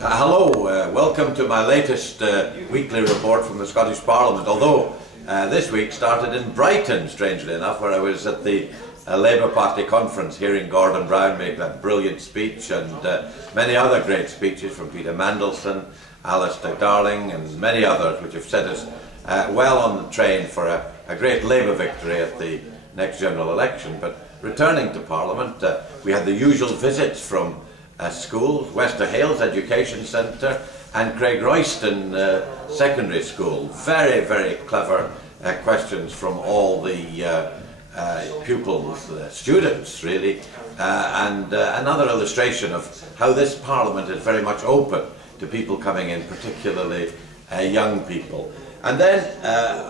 Welcome to my latest weekly report from the Scottish Parliament, although this week started in Brighton, strangely enough, where I was at the Labour Party conference hearing Gordon Brown make that brilliant speech and many other great speeches from Peter Mandelson, Alistair Darling and many others which have set us well on the train for a great Labour victory at the next general election. But returning to Parliament, we had the usual visits from schools, Wester Hales Education Centre and Craig Royston Secondary School. Very, very clever questions from all the pupils, students really, and another illustration of how this Parliament is very much open to people coming in, particularly young people. And then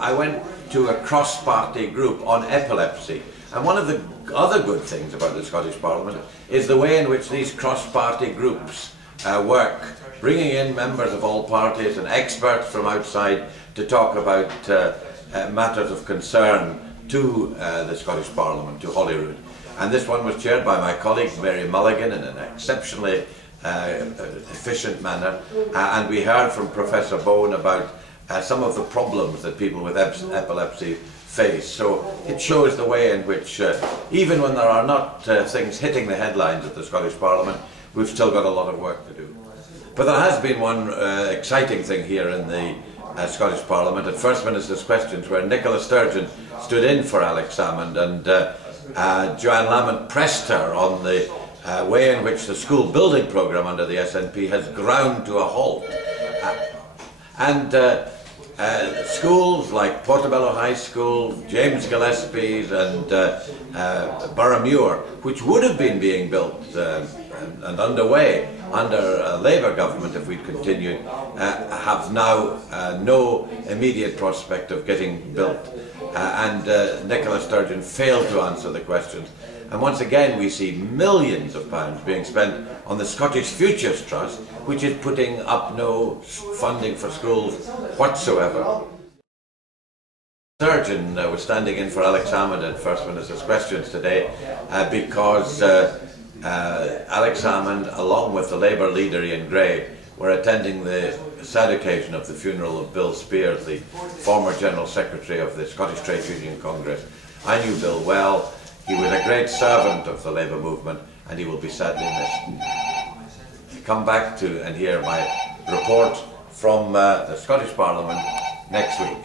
I went to a cross-party group on epilepsy. And one of the other good things about the Scottish Parliament is the way in which these cross-party groups work, bringing in members of all parties and experts from outside to talk about matters of concern to the Scottish Parliament, to Holyrood. And this one was chaired by my colleague Mary Mulligan in an exceptionally efficient manner. And we heard from Professor Bowen about some of the problems that people with epilepsy face. So it shows the way in which, even when there are not things hitting the headlines at the Scottish Parliament, we've still got a lot of work to do. But there has been one exciting thing here in the Scottish Parliament at First Minister's Questions, where Nicola Sturgeon stood in for Alex Salmond, and Joanne Lamont pressed her on the way in which the school building programme under the SNP has ground to a halt. Schools like Portobello High School, James Gillespie's and Boroughmuir, which would have been being built and underway under a Labour government if we'd continued, have now no immediate prospect of getting built. Nicola Sturgeon failed to answer the questions. And once again we see millions of pounds being spent on the Scottish Futures Trust, which is putting up no funding for schools whatsoever. Sturgeon was standing in for Alex Salmond at First Minister's Questions today because Alex Salmond, along with the Labour leader Ian Gray, were attending the sad occasion of the funeral of Bill Spears, the former General Secretary of the Scottish Trade Union Congress. I knew Bill well. He was a great servant of the Labour movement, and he will be sadly missed. Come back to and hear my report from the Scottish Parliament next week.